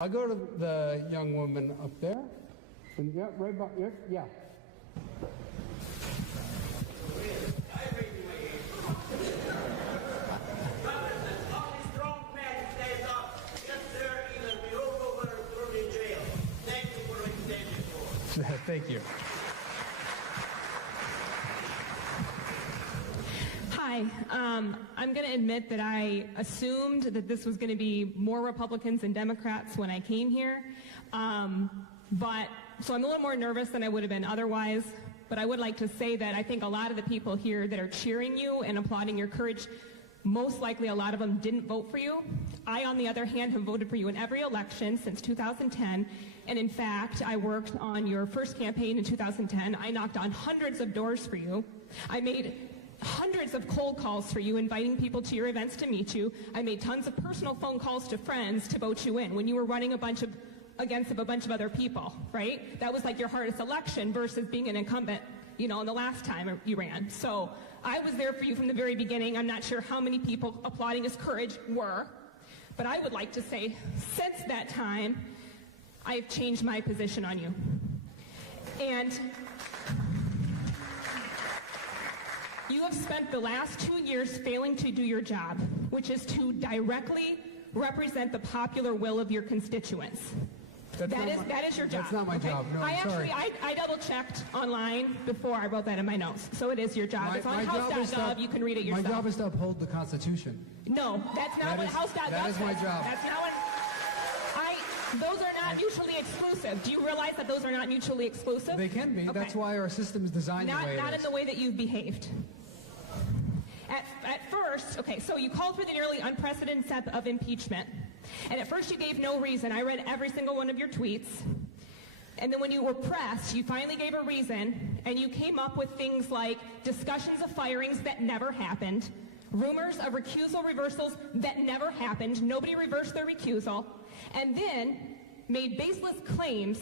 I'll go to the young woman up there. And yeah, right by, yeah. Thank you. Hi. I'm going to admit that I assumed that this was going to be more Republicans than Democrats when I came here. So I'm a little more nervous than I would have been otherwise. But I would like to say that I think a lot of the people here that are cheering you and applauding your courage, most likely a lot of them didn't vote for you. I, on the other hand, have voted for you in every election since 2010. And in fact, I worked on your first campaign in 2010. I knocked on hundreds of doors for you. I made hundreds of cold calls for you, inviting people to your events to meet you. I made tons of personal phone calls to friends to vote you in when you were running against a bunch of other people, right? That was like your hardest election versus being an incumbent, in the last time you ran. So I was there for you from the very beginning. I'm not sure how many people applauding his courage were, but I would like to say since that time, I've changed my position on you. And you have spent the last 2 years failing to do your job, which is to directly represent the popular will of your constituents. That is your job. That's not my job. No, sorry. I double-checked online before I wrote that in my notes, so it is your job. It's on House.gov. You can read it yourself. My job is to uphold the Constitution. No, that's not what House.gov That is my job. That's not what... Those are not mutually exclusive. Do you realize that those are not mutually exclusive? They can be. Okay. That's why our system is designed the way it is. Not in the way that you've behaved. At first, okay, so you called for the nearly unprecedented step of impeachment. And at first you gave no reason. I read every single one of your tweets. And then when you were pressed, you finally gave a reason, and you came up with things like discussions of firings that never happened, rumors of recusal reversals that never happened, nobody reversed their recusal, and then made baseless claims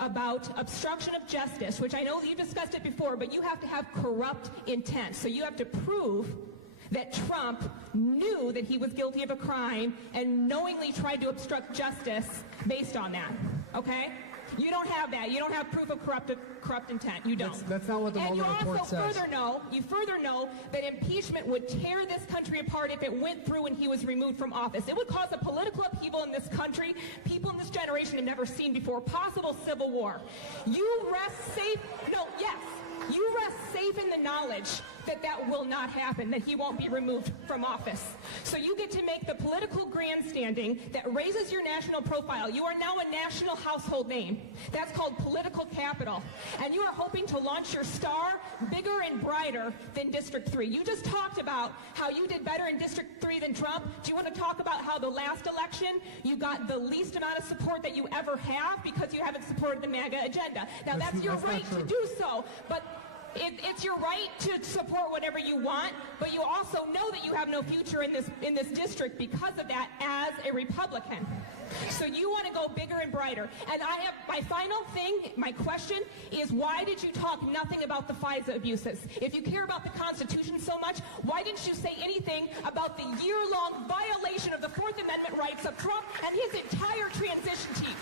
about obstruction of justice, which I know you discussed it before, but you have to have corrupt intent. So you have to prove that Trump knew that he was guilty of a crime and knowingly tried to obstruct justice based on that, okay? You don't have that. You don't have proof of corrupt intent. You don't. That's not what the Mueller report says. You further know that impeachment would tear this country apart if it went through when he was removed from office. It would cause a political upheaval in this country people in this generation have never seen before, possible civil war. You rest safe in the knowledge that that will not happen, that he won't be removed from office. So you get to make the political grandstanding that raises your national profile. You are now a national household name. That's called political capital. And you are hoping to launch your star bigger and brighter than District 3. You just talked about how you did better in District 3 than Trump. Do you want to talk about how the last election you got the least amount of support that you ever have because you haven't supported the MAGA agenda? Now that's your right to do so, but it's your right to support whatever you want, but you also know that you have no future in this district because of that as a Republican. So you want to go bigger and brighter. And I have my final thing, my question is, why did you talk nothing about the FISA abuses? If you care about the Constitution so much, why didn't you say anything about the year-long violation of the Fourth Amendment rights of Trump and his entire transition team?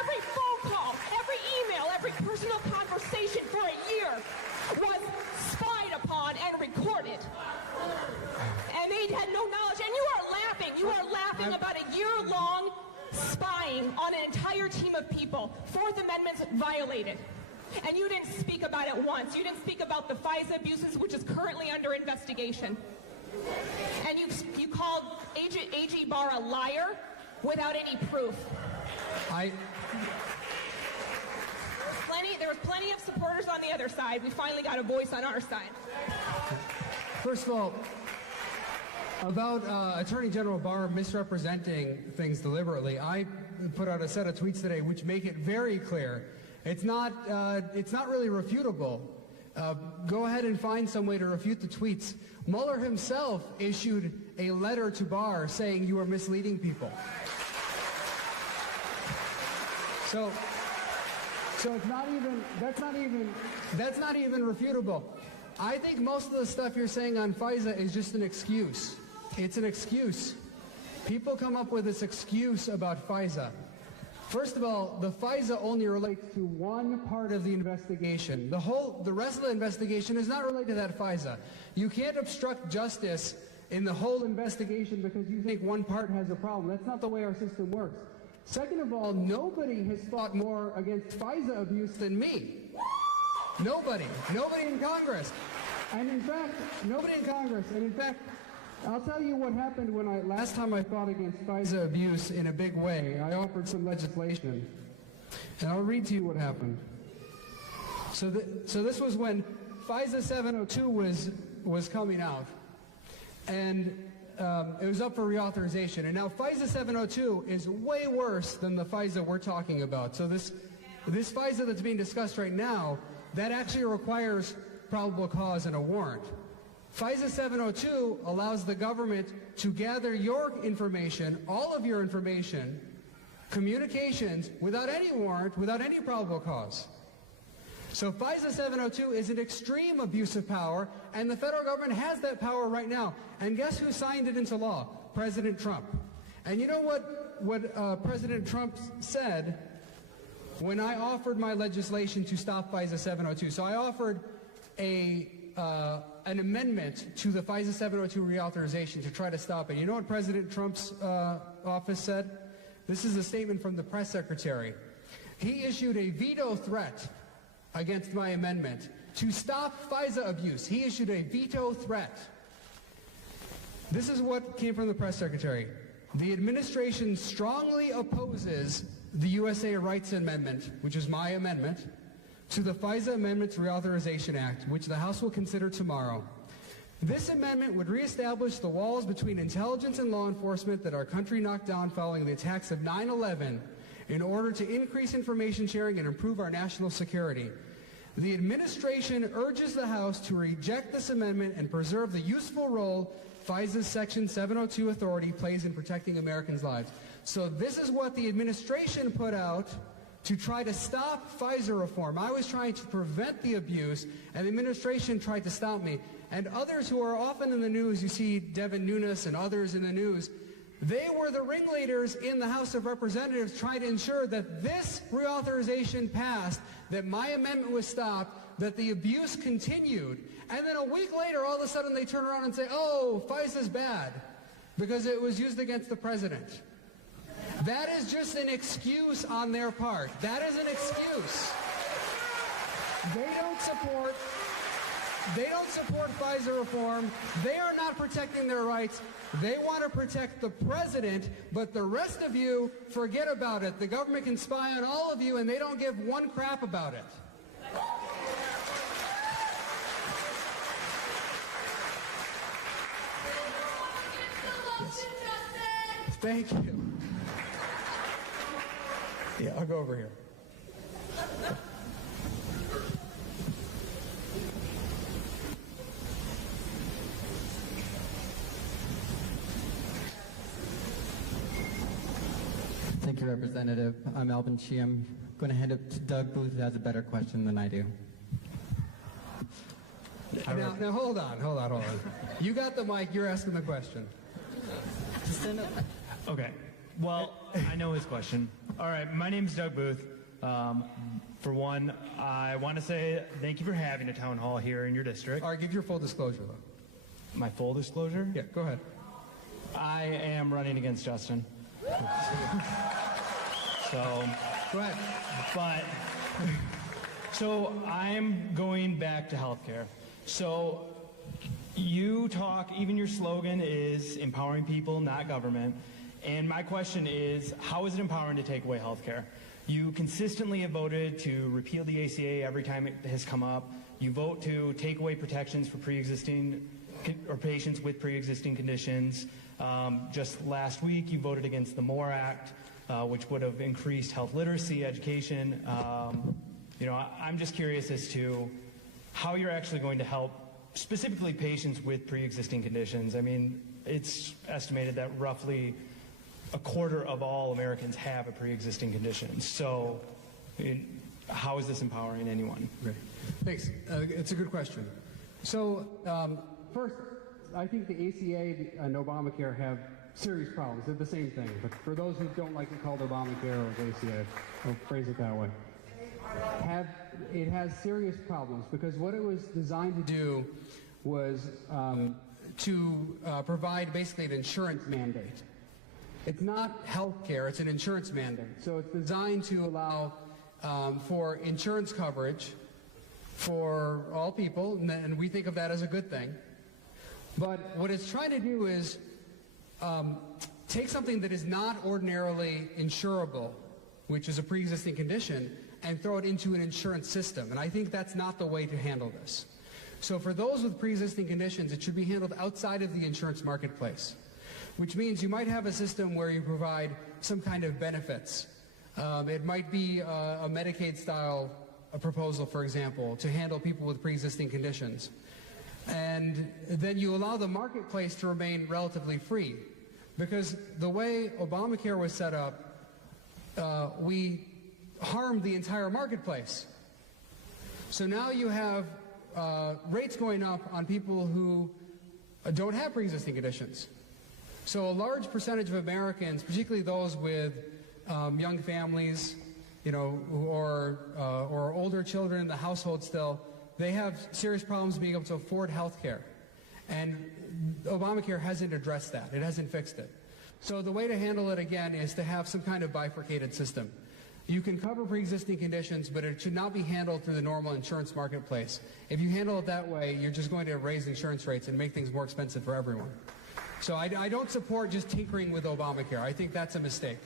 Every phone call, every email, every personal conversation for a year was spied upon and recorded. And they had no knowledge. And you are laughing. You are laughing about a year-long spying on an entire team of people. Fourth Amendment's violated. And you didn't speak about it once. You didn't speak about the FISA abuses, which is currently under investigation. And you called AG Barr a liar without any proof. There was plenty of supporters on the other side. We finally got a voice on our side. First of all, about Attorney General Barr misrepresenting things deliberately, I put out a set of tweets today which make it very clear. It's not really refutable. Go ahead and find some way to refute the tweets. Mueller himself issued a letter to Barr saying you are misleading people. So it's that's not even refutable. I think most of the stuff you're saying on FISA is just an excuse. It's an excuse. People come up with this excuse about FISA. First of all, the FISA only relates to one part of the investigation. The rest of the investigation is not related to that FISA. You can't obstruct justice in the whole investigation because you think one part has a problem. That's not the way our system works. Second of all, nobody has fought more against FISA abuse than me. Nobody. Nobody in Congress. And in fact, nobody in Congress. And in fact, I'll tell you what happened when last time I fought against FISA abuse in a big way. I offered some legislation. And I'll read to you what happened. So this was when FISA 702 was coming out. And it was up for reauthorization. And now FISA 702 is way worse than the FISA we're talking about. So this FISA that's being discussed right now, that actually requires probable cause and a warrant. FISA 702 allows the government to gather your information, all of your information, communications, without any warrant, without any probable cause. So FISA 702 is an extreme abuse of power, and the federal government has that power right now. And guess who signed it into law? President Trump. And you know what President Trump said when I offered my legislation to stop FISA 702? So I offered an amendment to the FISA 702 reauthorization to try to stop it. You know what President Trump's office said? This is a statement from the press secretary. He issued a veto threat against my amendment to stop FISA abuse. He issued a veto threat. This is what came from the press secretary. The administration strongly opposes the USA Rights Amendment, which is my amendment, to the FISA Amendments Reauthorization Act, which the House will consider tomorrow. This amendment would reestablish the walls between intelligence and law enforcement that our country knocked down following the attacks of 9/11 in order to increase information sharing and improve our national security. The administration urges the House to reject this amendment and preserve the useful role FISA's Section 702 authority plays in protecting Americans' lives. So this is what the administration put out to try to stop FISA reform. I was trying to prevent the abuse, and the administration tried to stop me. And others who are often in the news, you see Devin Nunes and others in the news, they were the ringleaders in the House of Representatives trying to ensure that this reauthorization passed, that my amendment was stopped, that the abuse continued. And then a week later, all of a sudden they turn around and say, oh, FISA's bad because it was used against the president. That is just an excuse on their part. That is an excuse. They don't support FISA reform. They are not protecting their rights. They want to protect the president, but the rest of you, forget about it. The government can spy on all of you, and they don't give one crap about it. Yes. Thank you. Yeah, I'll go over here. Thank you, Representative. I'm Alvin Chi. I'm going to hand it to Doug Booth, who has a better question than I do. Now hold on. You got the mic. You're asking the question. Okay. Well, I know his question. All right. My name's Doug Booth. For one, I want to say thank you for having a town hall here in your district. All right, give your full disclosure, though. My full disclosure? Yeah, go ahead. I am running against Justin. So, go ahead. But, so I'm going back to healthcare. So you talk, even your slogan is empowering people, not government. And my question is, how is it empowering to take away healthcare? You consistently have voted to repeal the ACA every time it has come up. You vote to take away protections for pre-existing or patients with pre-existing conditions. Just last week, you voted against the MORE Act, which would have increased health literacy, education. I'm just curious as to how you're actually going to help specifically patients with pre-existing conditions. I mean, it's estimated that roughly a quarter of all Americans have a pre-existing condition. So how is this empowering anyone? Great. Thanks. It's a good question. So first, I think the ACA and Obamacare have serious problems. They're the same thing, but for those who don't like it called Obamacare or ACA, I'll phrase it that way. It has serious problems because what it was designed to do was to provide basically an insurance mandate. It's not health care, it's an insurance mandate. So it's designed to allow for insurance coverage for all people, and we think of that as a good thing. But what it's trying to do is take something that is not ordinarily insurable, which is a pre-existing condition, and throw it into an insurance system. And I think that's not the way to handle this. So for those with pre-existing conditions, it should be handled outside of the insurance marketplace, which means you might have a system where you provide some kind of benefits. It might be a Medicaid-style proposal, for example, to handle people with pre-existing conditions. And then you allow the marketplace to remain relatively free. Because the way Obamacare was set up, we harmed the entire marketplace. So now you have rates going up on people who don't have pre-existing conditions. So a large percentage of Americans, particularly those with young families, you know, or older children in the household still, they have serious problems being able to afford health care. And Obamacare hasn't addressed that. It hasn't fixed it. So the way to handle it, again, is to have some kind of bifurcated system. You can cover pre-existing conditions, but it should not be handled through the normal insurance marketplace. If you handle it that way, you're just going to raise insurance rates and make things more expensive for everyone. So I don't support just tinkering with Obamacare. I think that's a mistake.